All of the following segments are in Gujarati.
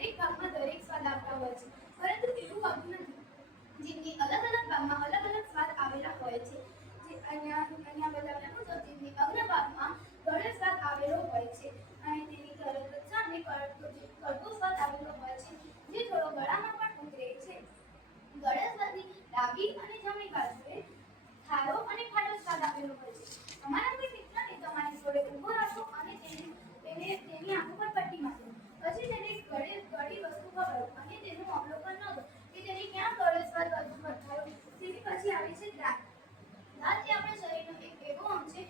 દરેક ભાગમાં દરેક સ્વાદ આવતા હોય છે, પરંતુ એવું હોતું નથી. જેમની અલગ અલગ ભાગમાં અલગ અલગ સ્વાદ આવેલા હોય છે. જે અહીંયા બતાવ્યા મુજબ જેમની અગ્ર ભાગમાં ગળ્યો સ્વાદ આવેલો હોય છે અને તેની તરત સામે કડવો સ્વાદ આવેલો હોય છે, જે થોડો ગળામાં પણ ઉતરે છે. ગળ્યા સ્વાદની ડાબી અને જમણી બાજુએ ખારો અને ખાટો સ્વાદ આવેલો હોય છે. અમારા કોઈ મિત્રને તમારી જોડે ઊભો રાખો અને તેની આંખો પર પટ્ટી મારો. પછી તેને ગળી વસ્તુ ખવડાવો અને તેનું અવલોકન ન દો કે તેને ક્યાં ગળ્યો સ્વાદ વધુ વર્તાયો. તેની પછી આવે છે દાંત. દાંત એ આપણા શરીરનો એક એવો અંગ છે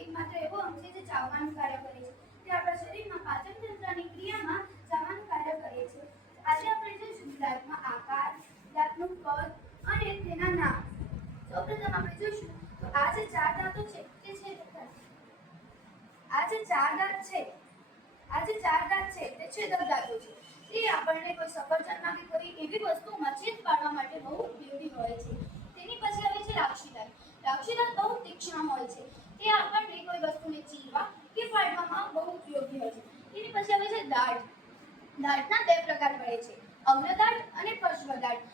એકમાત્ર એવો અંગ છે જે ચાવવાનું કાર્ય કરે છે. તે આપણા શરીરમાં પાચન તંત્રની ક્રિયામાં ચાવવાનું કાર્ય કરે છે. આજે આપણે જોઈશું દાંતમાં આકાર, દાંતનું કદ અને તેના નામ. સૌપ્રથમ આપણે જોઈશું તો આ જે ચાર દાંતો છે તે છે આ જે ચાર દાંત છે તે છેદક દાંતો છે. તે આપણને કોઈ સફરજનમાં કે કોઈ એવી વસ્તુમાં છેદ પાડવા માટે બહુ ઉપયોગી હોય છે. તેની પછી આવે છે લાક્ષી દાંત. લાક્ષી દાંત બહુ તીક્ષ્ણ હોય છે. તે આપણને કોઈ વસ્તુને ચીરવા કે ફાડવામાં બહુ ઉપયોગી હોય છે. તેની પછી આવે છે દાઢ. દાઢના બે પ્રકાર પડે છે, અગ્રદાઢ અને પશ્ચદાઢ.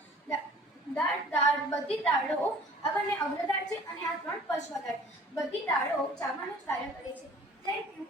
બધી દાઢો આપણને અગ્રદાઢ છે અને આ ત્રણ પશ્ચદાઢ. બધી દાઢો ચાવવાનું જ કાર્ય કરે છે. Thank you.